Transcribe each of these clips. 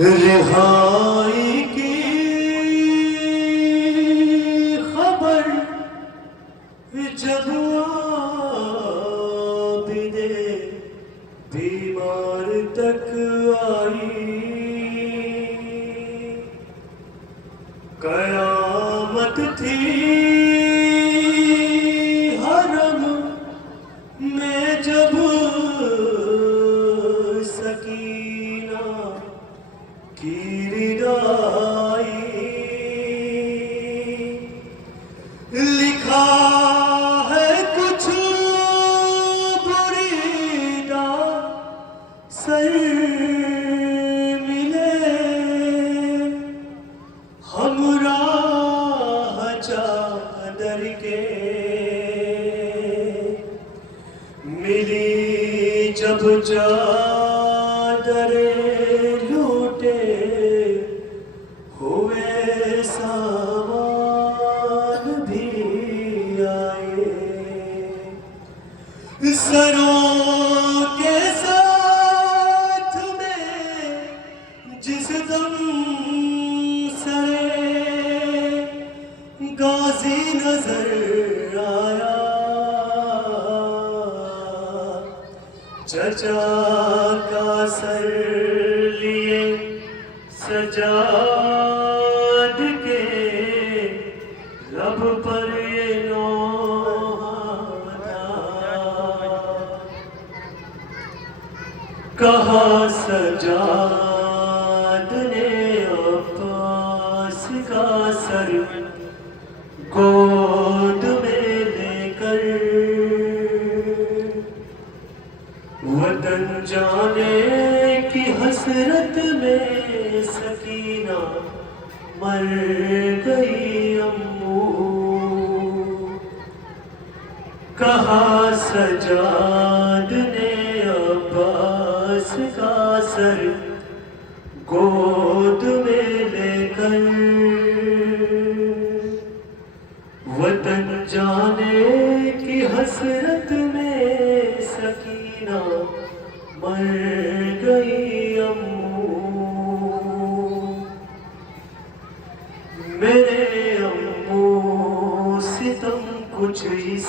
رہائی کی خبر جب عابد بیمار تک آئی، قیامت تھی حرم میں جب سکینہ کی ردائی، لکھا ہے کچھ بریدہ سر ملے، ہمراہ چادر کے ملی جب چادر لوٹے ہوئے سامان بھی آئے، سروں کے ساتھ میں جس دم سرے غازی نظر آیا، چچا کا سر لیے سجاد کے لب پر یہ نوحہ تھا، کہا سجاد نے عباس کا سر گود میں لے کر، وطن جانے کی حسرت میں سکینہ مر گئی امو، کہا سجاد نے عباس کا سر گود میں لے کر، وطن جانے کی حسرت میں سکینہ مر گئی امو، میرے امو ستم کچھ اس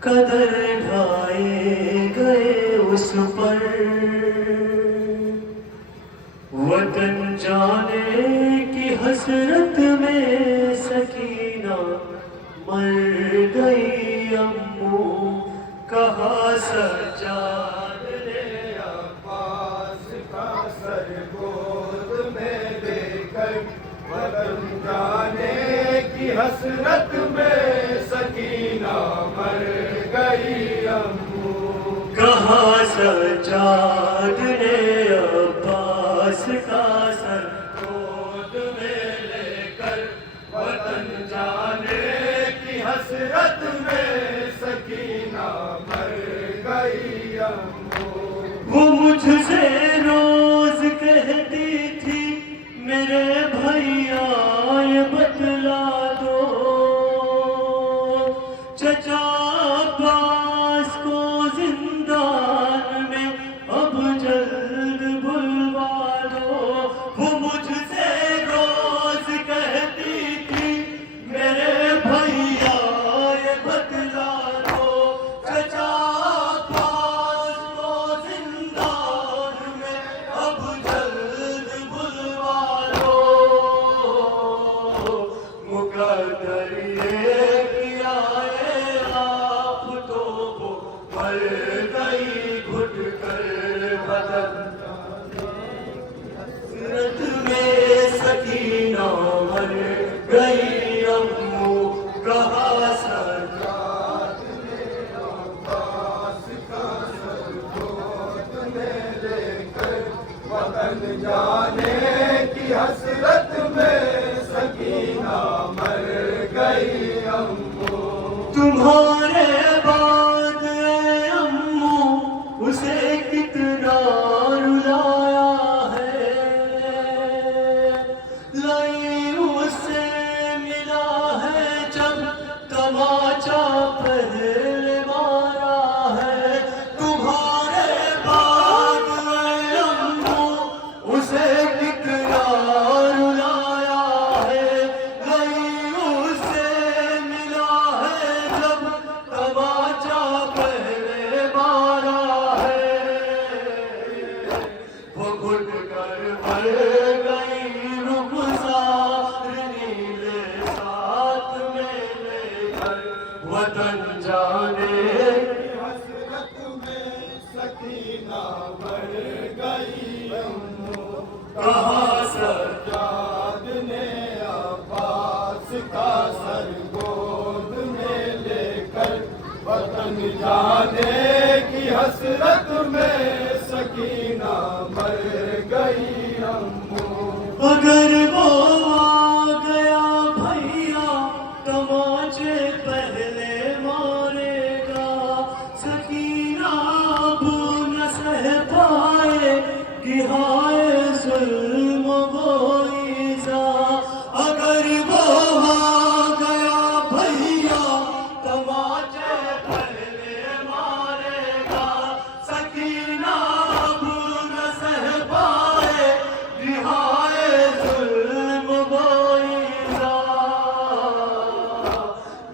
قدر ڈھائے گئے اس پر، وطن جانے کی حسرت میں سکینہ مر گئی امو، کہا سجاد نے عباس کا سر گود میں لے کر، وطن جانے کی حسرت میں سکینہ مر گئی امو، کہا سجاد نے عباس کا سر گود میں لے کر، وطن جانے کی حسرت میں سکینہ مر گئی امو، وہ مجھ سے روز کہتی تھی میرے بھیا یہ بتلا دو، چچا عباس کو زندان میں اب جلد بلوا دو، وہ مجھ سے روز کہتی تھی میرے بھیا یہ بتلا دو، چچا عباس کو زندان میں اب جلد بلوا دو، مقدر یہ کیا ہے آپ تو وہ مر گئی گھٹ کر بدن، حسرت میں سکینہ مر گئی امو، کہا سجاد نے عباس کا سر گود میں لے کر، وطن جانے کی حسرت میں سکینہ مر گئی امو، تمہارے بعد اے امو اسے کتنا رلایا ہے، لائی اس سے ملا ہے جب تماچا پہلے مارا ہے، تمہارے بعد اے امو اسے پر مر گئی رخسار نیلے ساتھ میں لے کر وطن جانے حسرت میں سکینہ بڑھ گئی کہاں سجاد نے عباس کا سر گود میں لے کر وطن جانے کی حسرت میں سکینہ مر گئی اگر وہ آ گیا بھیا تماچے پہلے مارے گا سکینہ اب نہ سہ پائے گہائے ظلم و ایذا اگر وہ آ گیا بھیا تماچے پہلے مارے گا سکینہ اب نہ سہ پائے گہائے ظلم و ایذا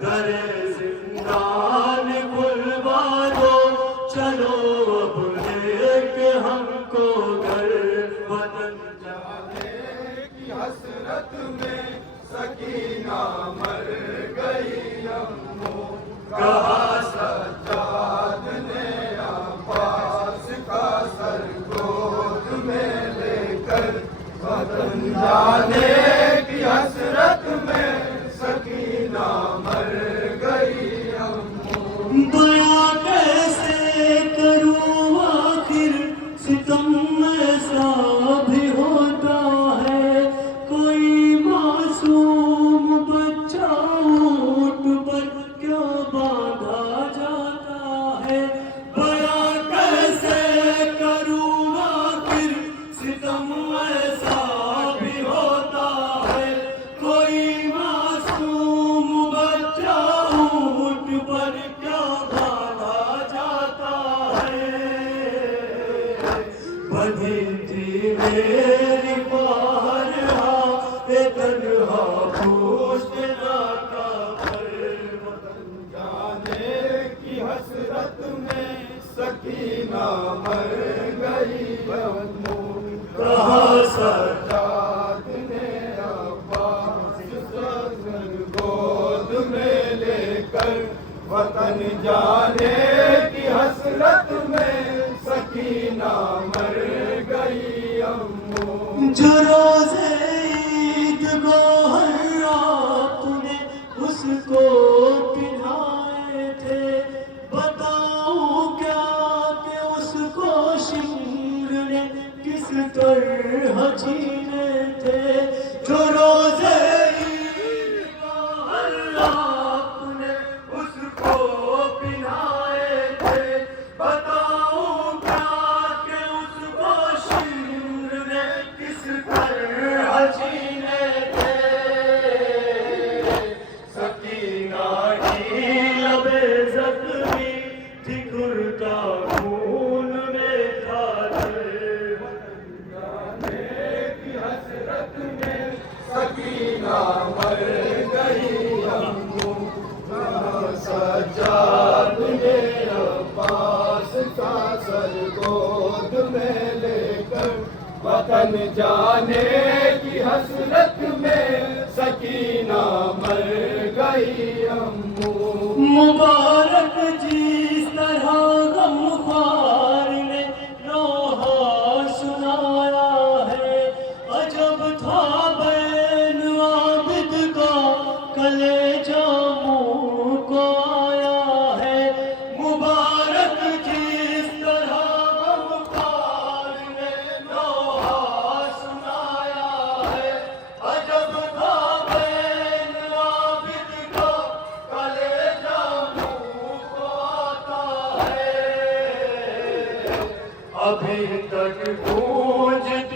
در زندان کھلوا دو چلو اب لے کے ہم کو گھر وطن جانے کی حسرت میں سکینہ مر گئی کہا سجاد نے عباس کا سر گود میں لے کر وطن جانے کی حسرت میں سکینہ مر گئی بیا کیسے کروں آخر ستم ایسا بھی ہوتا ہے کوئی معصوم بچہ اونٹ پر کیا باندھا جاتا ہے بیا کیسے کروں آخر ستم ایسا بھی ہوتا ہے کوئی معصوم بچہ اونٹ پر کیا باندھا جاتا ہے بدھی تھی میری بارہا اے تنہا پوچھ کا جانے کی حسرت میں سکینہ مر گئی کہاں سر سجاد نے عباس کا سر گود میں لے کر وطن جانے کی حسرت میں سکینہ مر گئی جو روز عید گوہر رات نے اس کو پہنائے تھے بتاؤں کیا کہ اس کو شمر نے کس طرح چھینے تھے جو روز عید گوہر رات نے اس کو پہنائے تھے بتاؤں کیا کہ اس کو شمر نے کس طرح چھینے تھے سکینہ کی لبے زخمی تھی گھرتا خون میں تھا دل جانے کی حسرت میں سکینہ مر گئی سجاد نے عباس کا سر گود میں لے کر وطن جانے کی حسرت میں سکینہ مر گئی مبارک جس طرح غمخوار نے نوحہ سنایا ہے عجب تھا بین عابد کا کلیجہ منہ کو آیا ہے مبارک جس طرح غمخوار نے نوحہ سنایا ہے عجب تھا بین عابد کا کلیجہ منہ کو آتا ہے ابھی تک گونج